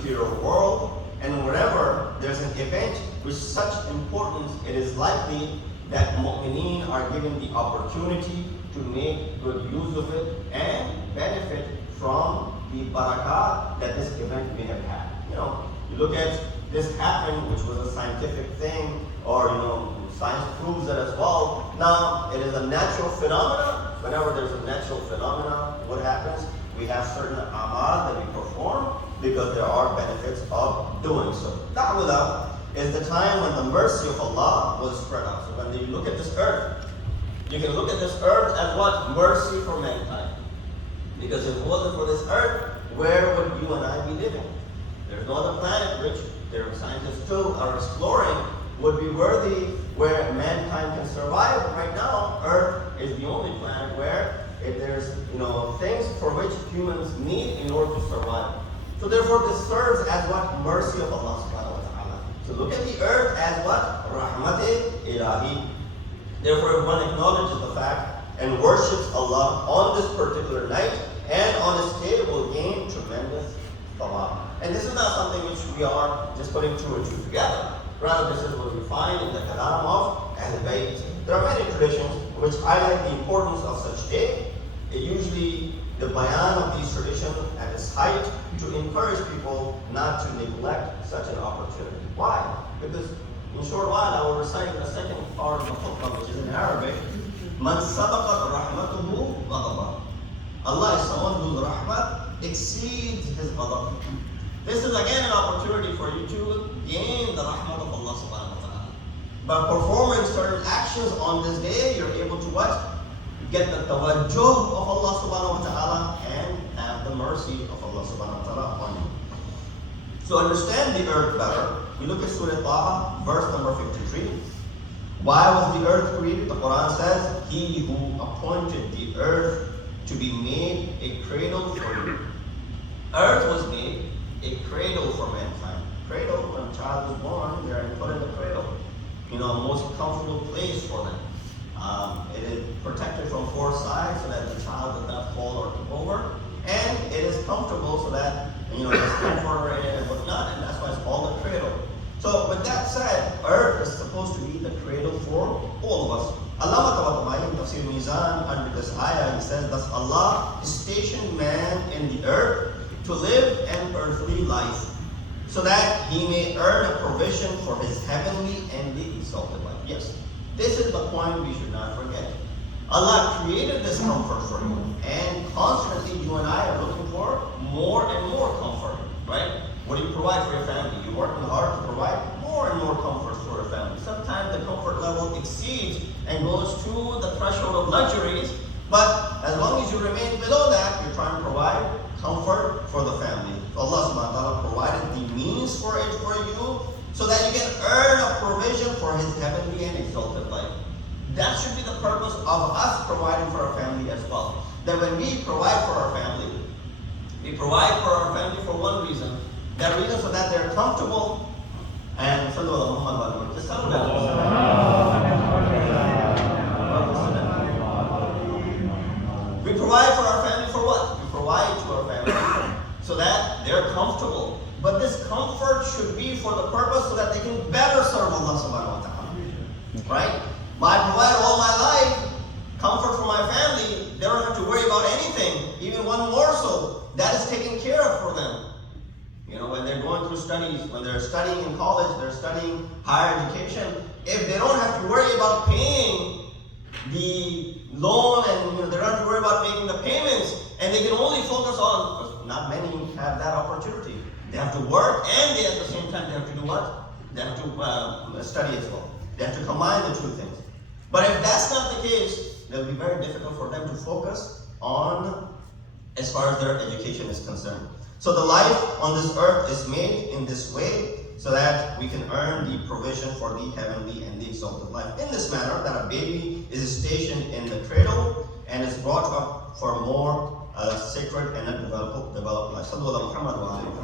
material world. And whenever there's an event with such importance, it is likely that mu'mineen are given the opportunity to make good use of it and benefit from the barakat that this event may have had. You look at this happened, which was a scientific thing, or science proves it as well. Now, it is a natural phenomena. Whenever there's a natural phenomena, what happens? We have certain amal that we perform because there are benefits of doing so. Ta'wila is the time when the mercy of Allah was spread out. So when you look at this earth, you can look at this earth as what? Mercy for mankind. Because if it wasn't for this earth, where would you and I be living? There's no other planet which their scientists still are exploring would be worthy where mankind can survive. Right now, Earth is the only planet where there's things for which humans need in order to survive. So therefore, this serves as what? Mercy of Allah subhanahu wa ta'ala. So look at the earth as what? Rahmat-e Ilahi. Therefore, if one acknowledges the fact and worships Allah on this particular night and on this day, will gain tremendous thawab. And this is not something which we are just putting two and two together. Rather, this is what we find in the kalam of Ahl-e-Bait. There are many traditions which highlight the importance of such day. It usually, the bayan of these traditions at its height to encourage people not to neglect such an opportunity. Why? Because in short while I will recite the second part of the khutbah, which is in Arabic. Man sabaqat rahmatuhu ghadaba. Allah is someone whose rahmat exceeds his ghadab. This is again an opportunity for you to gain the rahmat of Allah subhanahu wa ta'ala. By performing certain actions on this day, you're able to what? Get the tawajjuh of Allah subhanahu wa ta'ala and have the mercy of Allah subhanahu wa ta'ala upon you. So understand the earth better. We look at Surah Taha, verse number 53. Why was the earth created? The Quran says, He who appointed the earth to be made a cradle for you. Earth was made a cradle for mankind. Cradle, when a child is born, they're put in the cradle. A most comfortable place for them. It is protected from four sides so that the child does not fall or tip over. And it is comfortable so that, there's comfort in it and whatnot, and that's why it's called a cradle. So with that said, earth is supposed to be the cradle for all of us. Allah in Tafsir Mizan, under this ayah, he says, thus Allah stationed man in the earth to live an earthly life, so that he may earn a provision for his heavenly and the exalted life. Yes, this is the point we should not forget. Allah created this comfort for you, and constantly you and I are looking for more and more comfort, right? What do you provide for your family? You're working hard to provide more and more comfort for your family. Sometimes the comfort level exceeds and goes to the threshold of luxuries, but as long as you remain below that, you're trying to provide comfort for the family. So Allah subhanahu wa ta'ala provided the means for it for you so that you can earn a provision for His heavenly and exalted life. That should be the purpose of us providing for our family as well. That when we provide for our family, we provide for our family for one reason. That reason so that they're comfortable and we provide for our family for what? We provide to our family so that they're comfortable. But this comfort should be for the purpose so that they can better serve Allah subhanahu wa ta'ala. Right? I provide all my life comfort for my family. They don't have to worry about anything, even one morsel. That is taken care of for them. When they're going through studies, when they're studying in college, they're studying higher education, if they don't have to worry about paying the loan and they don't have to worry about making the payments, and they can only focus on, because not many have that opportunity. They have to work and they at the same time they have to do what? They have to study as well. They have to combine the two things. But if that's not the case, it'll be very difficult for them to focus on as far as their education is concerned. So the life on this earth is made in this way so that we can earn the provision for the heavenly and the exalted life. In this manner, that a baby is stationed in the cradle and is brought up for a more sacred and a developed life. Sallallahu Muhammad wa alayhi.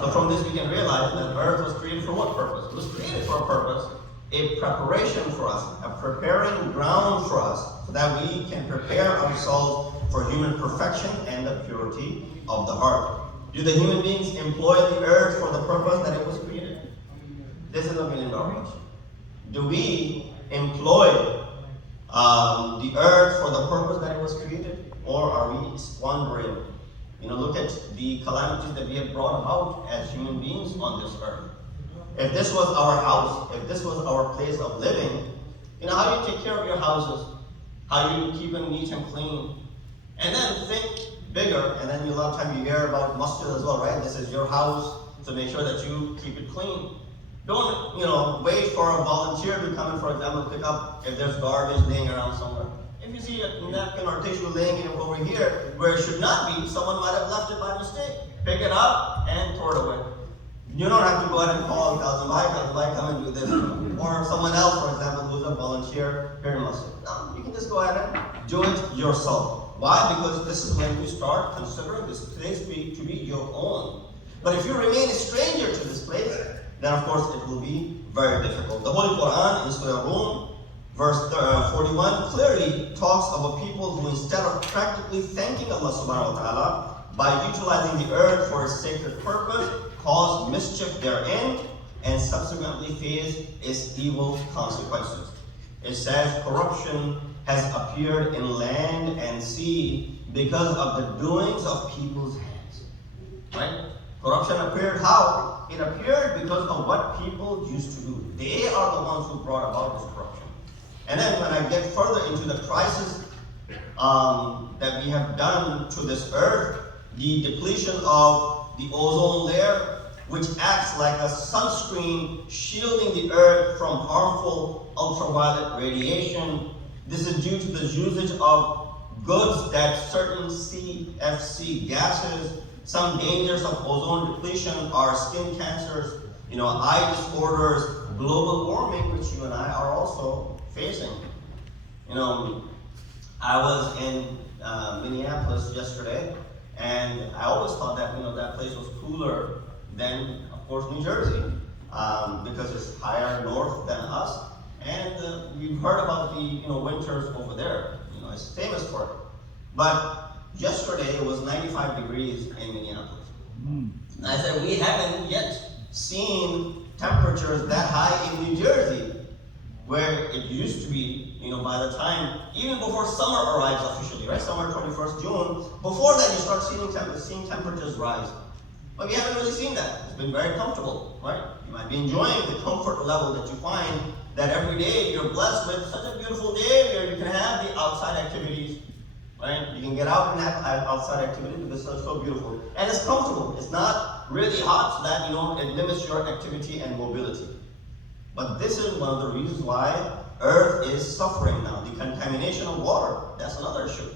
So from this we can realize that earth was created for what purpose? It was created for a purpose, a preparation for us, a preparing ground for us, so that we can prepare ourselves for human perfection and the purity of the heart. Do the human beings employ the earth for the purpose that it was created? This is $1 million question. Do we employ the earth for the purpose that it was created? Or are we squandering? Look at the calamities that we have brought about as human beings on this earth. If this was our house, if this was our place of living, how do you take care of your houses? How do you keep them neat and clean? And then think bigger, and then a lot of time you hear about masjid as well, right? This is your house, so make sure that you keep it clean. Don't, wait for a volunteer to come in, for example, pick up if there's garbage laying around somewhere. If you see a napkin or tissue laying over here where it should not be, someone might have left it by mistake. Pick it up and throw it away. You don't have to go ahead and call Ahl-e-Bait, come and do this. Or someone else, for example, who's a volunteer here in Masjid. No, you can just go ahead and do it yourself. Why? Because this is when you start considering this place to be your own. But if you remain a stranger to this place, then of course it will be very difficult. The Holy Quran in Surah Rum, verse 41, clearly talks of a people who, instead of practically thanking Allah subhanahu wa ta'ala by utilizing the earth for a sacred purpose, cause mischief therein and subsequently face its evil consequences. It says corruption has appeared in land and sea because of the doings of people's hands. Right? Corruption appeared how? It appeared because of what people used to do. They are the ones who brought about this corruption. And then when I get further into the crisis that we have done to this earth, the depletion of the ozone layer, which acts like a sunscreen shielding the earth from harmful ultraviolet radiation. This is due to the usage of goods that certain CFC gases. Some dangers of ozone depletion are skin cancers, eye disorders, global warming, which you and I are also facing. I was in Minneapolis yesterday, and I always thought that that place was cooler than, of course, New Jersey, because it's higher north than us, and we've heard about the winters over there. It's famous for it. But yesterday it was 95 degrees in Minneapolis. And I said, we haven't yet seen temperatures that high in New Jersey, where it used to be, by the time, even before summer arrives officially, right? Summer 21st June, before that you start seeing temperatures rise. But we haven't really seen that. It's been very comfortable, right? You might be enjoying the comfort level that you find that every day you're blessed with such a beautiful day where you can have the outside activities, right? You can get out and have outside activities because it's so beautiful. And it's comfortable. It's not really hot so that, it limits your activity and mobility. But this is one of the reasons why Earth is suffering now. The contamination of water, that's another issue.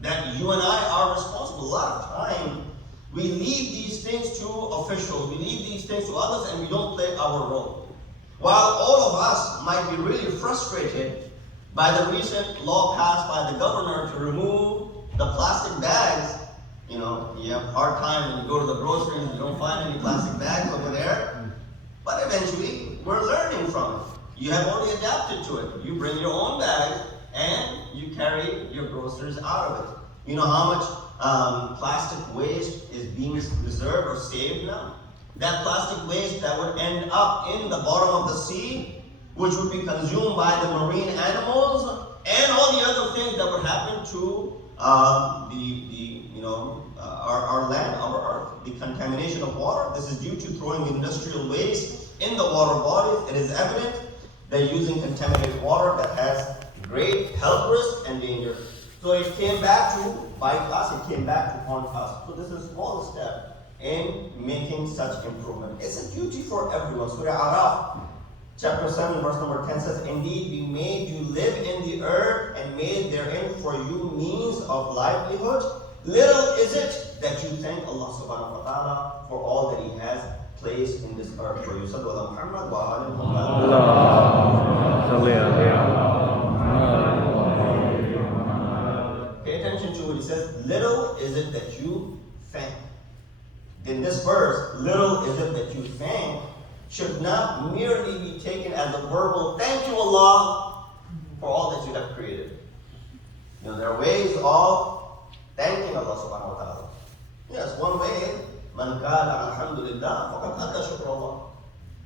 That you and I are responsible. A lot of time, we leave these things to officials, we leave these things to others, and we don't play our role. While all of us might be really frustrated by the recent law passed by the governor to remove the plastic bags, you have a hard time when you go to the grocery and you don't find any plastic bags over there. But eventually, we're learning from it. You have already adapted to it. You bring your own bag and you carry your groceries out of it. You know how much plastic waste is being reserved or saved now? That plastic waste that would end up in the bottom of the sea, which would be consumed by the marine animals, and all the other things that would happen to our land, our earth. The contamination of water. This is due to throwing industrial waste in the water bodies. It is evident that using contaminated water that has great health risks and danger. So it came back to bite us, it came back to haunt us. So this is a small step in making such improvement. It's a duty for everyone. Surah Araf, chapter 7, verse number 10 says, indeed, we made you live in the earth and made therein for you means of livelihood. Little is it that you thank Allah subhanahu wa ta'ala for all that He has placed in this earth for you. Sallu ala Muhammad wa ala Muhammad. Pay attention to what He says. Little is it that you thank. In this verse, little is it that you thank should not merely be taken as a verbal thank you Allah for all that you have created. there are ways of thanking Allah subhanahu wa ta'ala. Yes, one way is, Man qala alhamdulillah, faqad adda shukr Allah.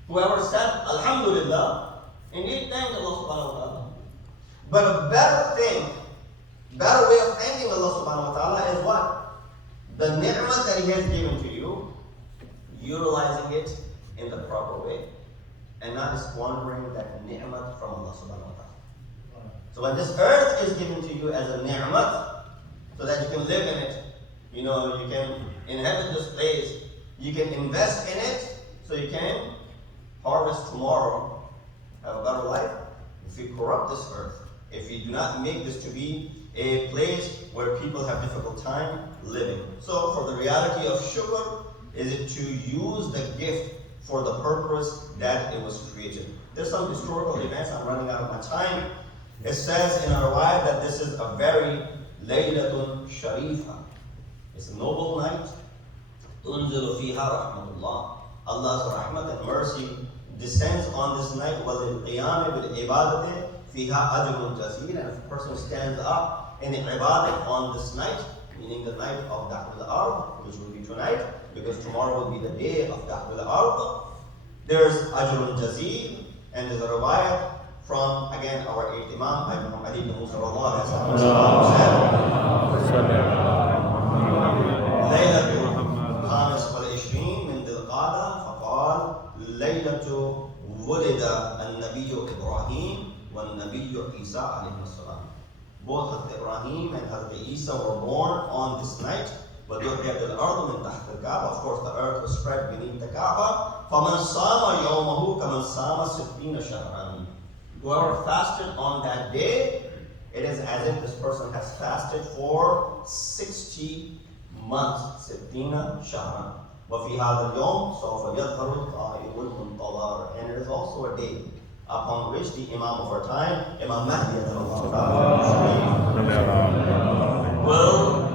Whoever said alhamdulillah, indeed thanked Allah subhanahu wa ta'ala. But a better way of thanking Allah subhanahu wa ta'ala is what? The ni'mah that He has given to you, utilizing it in the proper way, and not squandering that ni'mah from Allah subhanahu wa ta'ala. So when this earth is given to you as a ni'mah, so that you can live in it, you can inhabit this place, you can invest in it, so you can harvest tomorrow, have a better life. If you corrupt this earth, if you do not make this to be a place where people have difficult time living. So for the reality of shukr, is it to use the gift for the purpose that it was created. There's some historical events, I'm running out of my time. It says in our riwayah that this is a very Laylatun Sharifa. It's a noble night. Tunzilu fiha rahmatullah. Allah's rahmat and mercy descends on this night. وَلِلْقِيَامِ بِالْعِبَادَةِ فِيهَا أَجْرٌ جَزِيلٌ. And if a person stands up in the ibadah on this night, meaning the night of Da'wah al-Ard, which will be tonight, because tomorrow will be the day of Da'wah al-Ard, there's Ajrun Jazeel, and there's a riwayat from, again, our 8th Imam, by Muhammad ibn Musa ليلة الخامس والعشرين من ذي القعدة فقال ليلة ولد النبي إبراهيم والنبي عيسى عليه السلام. Both Hazrat Ibrahim and Hazrat Isa were born on this night. وَدُحْيَتِ الْأَرْضُ مِنْ تَحْتِ الْكَعْبَةِ. Of course, the earth was spread beneath the Kaaba. فَمَنْ صَامَ يَوْمَهُ كَمَنْ صَامَ 60 شَهْرًا. Whoever fasted on that day, it is as if this person has fasted for 60 months. 60 شهرًا. وَفِي هَذَا الْيَوْمِ سَوْفَ يَظْهَرُ الْقَائِمُ الْمُنْتَظَرُ. And it is also a day upon which the Imam of our time, Imam Mahdi will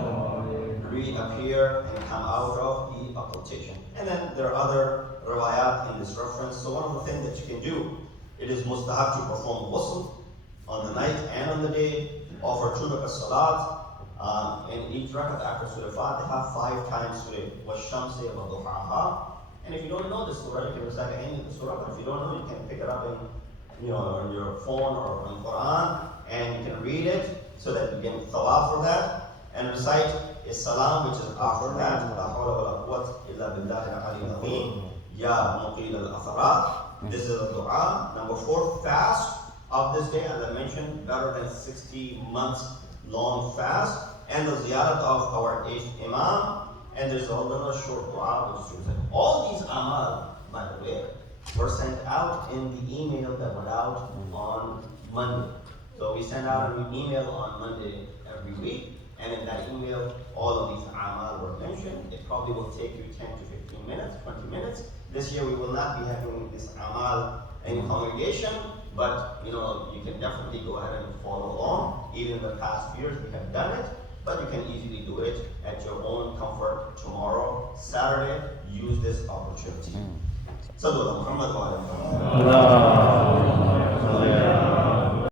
reappear and come out of the occultation. And then there are other riwayat in this reference. So one of the things that you can do, it is mustahab to perform ghusl on the night and on the day, offer 2 rakat salat, and each rakat after Surah Fatiha 5 times Surah Wash-Shamsi wa Duhaha. And if you don't know this surah, you can recite any of the surah. But if you don't know, you can pick it up on your phone or on Quran, and you can read it so that you get thawab for that, and recite a salam which is after that. La hawla wa la quwwata illa billahi al-aliyyil azim. Ya muqil al-atharat. This is a dua. Number 4, fast of this day, as I mentioned, better than 60 months long fast, and the ziyarat of our 8th Imam. And there's a little short dua which is all these amal, by the way, were sent out in the email that went out on Monday. So we send out an email on Monday every week, and in that email, all of these amal were mentioned. It probably will take you 10 to 15 minutes, 20 minutes. This year we will not be having this amal in congregation, but you can definitely go ahead and follow along. Even in the past years we have done it, but you can easily do it at your own comfort tomorrow, Saturday. Use this opportunity. Sallallahu Muhammad wa